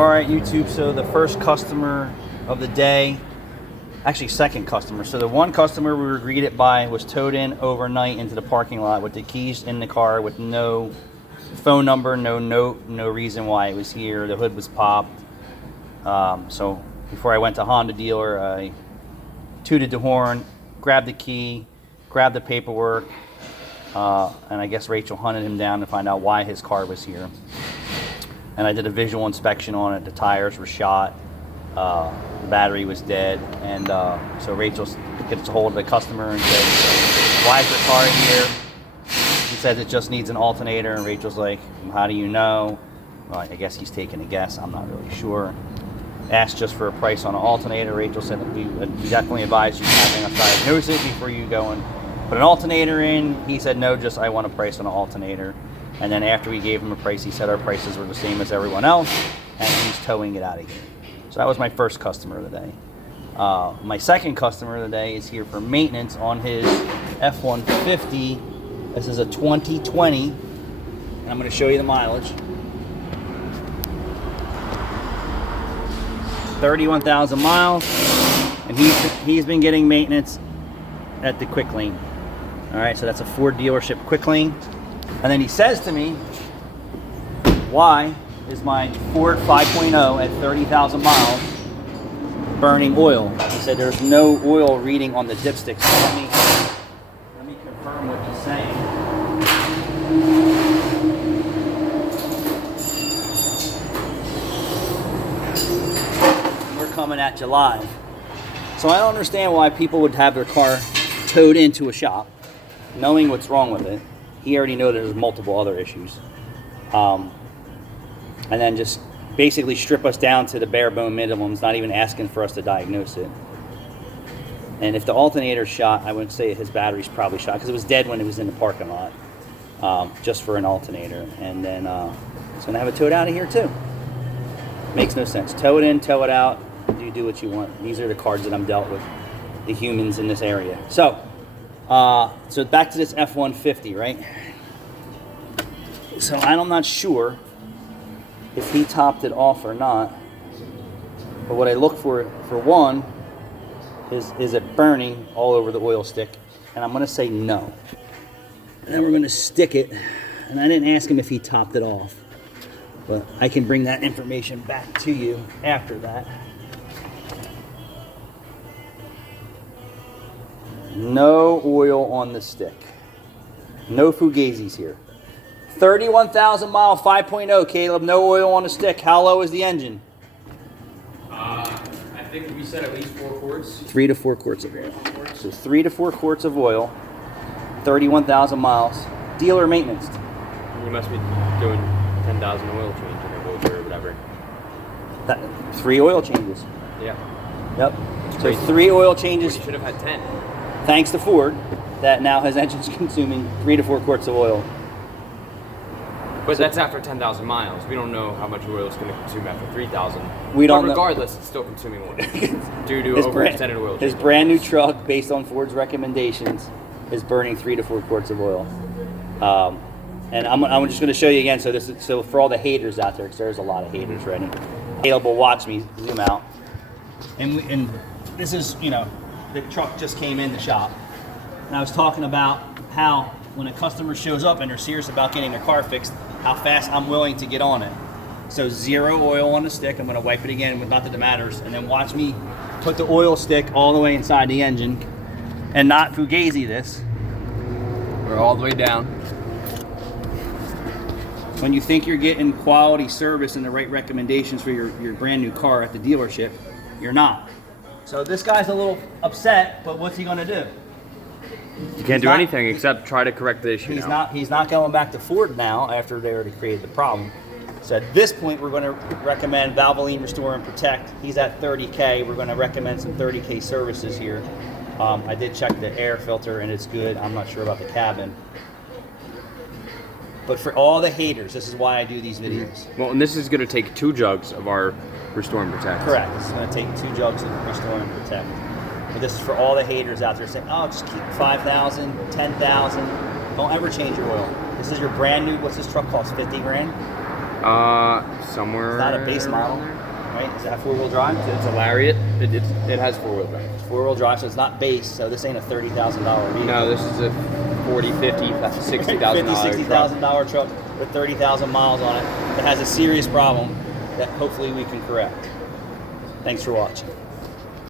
All right, YouTube, so the first customer of the day, actually second customer. So the one customer we were greeted by was towed in overnight into the parking lot with the keys in the car with no phone number, no note, no reason why it was here. The hood was popped. So before I went to Honda dealer, I tooted the horn, grabbed the key, grabbed the paperwork, and I guess Rachel hunted him down to find out why his car was here. And I did a visual inspection on it. The tires were shot, the battery was dead, and so Rachel gets a hold of the customer and says, "Why is your car here?" He says it just needs an alternator, and Rachel's like, "How do you know?" Well, I guess he's taking a guess. I'm not really sure. Asked just for a price on an alternator. Rachel said we definitely advise you having us diagnose it before you go and put an alternator in. He said no, just I want a price on an alternator. And then after we gave him a price, he said our prices were the same as everyone else, and he's towing it out of here. So that was my first customer of the day. My second customer of the day is here for maintenance on his F150. This is a 2020, and I'm going to show you the mileage. 31,000 miles, and he's been getting maintenance at the Quick Lane. All right, so that's a Ford dealership Quick Lane. And then he says to me, "Why is my Ford 5.0 at 30,000 miles burning oil?" He said there's no oil reading on the dipstick. So let me confirm what he's saying. We're coming at you live. So I don't understand why people would have their car towed into a shop, knowing what's wrong with it. He already knows there's multiple other issues. And then just basically strip us down to the bare bone minimums, not even asking for us to diagnose it. And if the alternator's shot, I would say his battery's probably shot because it was dead when it was in the parking lot, just for an alternator. And then it's gonna have it towed out of here too. Makes no sense. Tow it in, tow it out, you do what you want. These are the cards that I'm dealt with, the humans in this area. So back to this F-150, right? So I'm not sure if he topped it off or not. But what I look for one, is it burning all over the oil stick? And I'm going to say no. And then we're going to stick it. And I didn't ask him if he topped it off. But I can bring that information back to you after that. No oil on the stick. No fugazis here. 31,000 mile 5.0, Caleb. No oil on the stick. How low is the engine? I think we said at least 4 quarts. 3 to 4 quarts of oil. So 3 to 4 quarts of oil. 31,000 miles. Dealer maintenance. You must be doing 10,000 oil change in your motor or whatever. 3 oil changes. Yeah. Yep. So 3 oil changes. You should have had 10. Thanks to Ford, that now has engines consuming 3 to 4 quarts of oil. But that's after 10,000 miles. We don't know how much oil it's going to consume after 3,000. We don't know. Regardless, it's still consuming oil due to overextended oil change. His brand new truck, based on Ford's recommendations, is burning 3 to 4 quarts of oil. And I'm just going to show you again. So for all the haters out there, because there's a lot of haters, right? Caleb will watch me zoom out. And this is, the truck just came in the shop. And I was talking about how when a customer shows up and they're serious about getting their car fixed, how fast I'm willing to get on it. So 0 oil on the stick. I'm going to wipe it again, not that it matters. And then watch me put the oil stick all the way inside the engine and not fugazi this. We're all the way down. When you think you're getting quality service and the right recommendations for your brand new car at the dealership, you're not. So this guy's a little upset, but what's he going to do? You can't do anything except try to correct the issue now. He's not going back to Ford now after they already created the problem. So at this point, we're going to recommend Valvoline Restore and Protect. He's at 30K. We're going to recommend some 30K services here. I did check the air filter and it's good. I'm not sure about the cabin. But for all the haters, this is why I do these videos. Well, and this is going to take 2 jugs of our Restore and Protect. Correct. This is going to take 2 jugs of Restore and Protect. But this is for all the haters out there saying, "Oh, just keep 5,000, 10,000. Don't ever change your oil." This is your brand new. What's this truck cost? 50 grand. Somewhere. It's not a base model, around there. right? Is that 4-wheel drive? It's a Lariat. It has 4-wheel drive. It's 4-wheel drive, so it's not base. So this ain't a $30,000 vehicle. No, this is a 40, 50, $60,000 $60,000 truck with 30,000 miles on it that has a serious problem that hopefully we can correct. Thanks for watching.